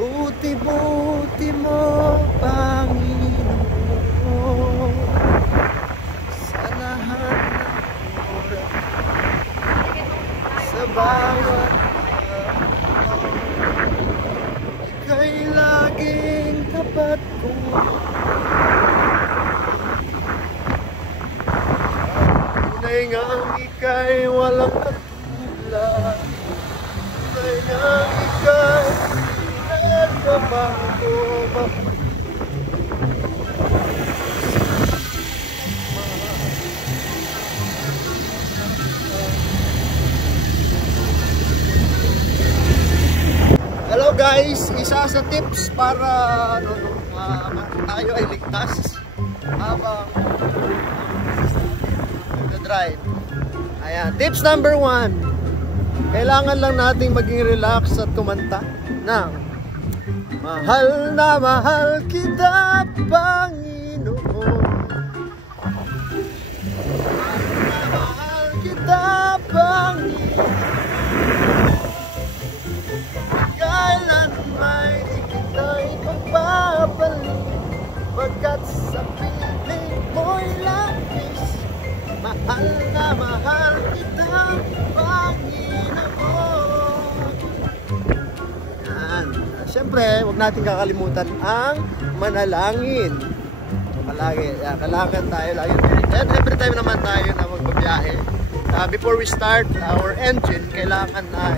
Buti-buti mo, Panginoon, sa lahat ng oras, sa bawat araw, ika'y laging tapat ko. Tunay ngang ika'y walang katulad, tunay ngang ika'y nagbabago. Hello guys, isa sa tips para tayo ay ligtas habang nagda-drive. Ayan, tips number 1. Kailangan lang nating maging relax at kumanta ng mahal na mahal kita, Panginoon. Mahal na mahal kita, Panginoon. Kailan may di kita'y pagpapalit, pagkat sa piling mo'y labis. Mahal na mahal kita, Panginoon. Yan. Siyempre, huwag natin kakalimutan ang manalangin. Palagi, kailangan tayo lagi. And every time naman tayo na magbabiyahe, before we start our engine, kailangan na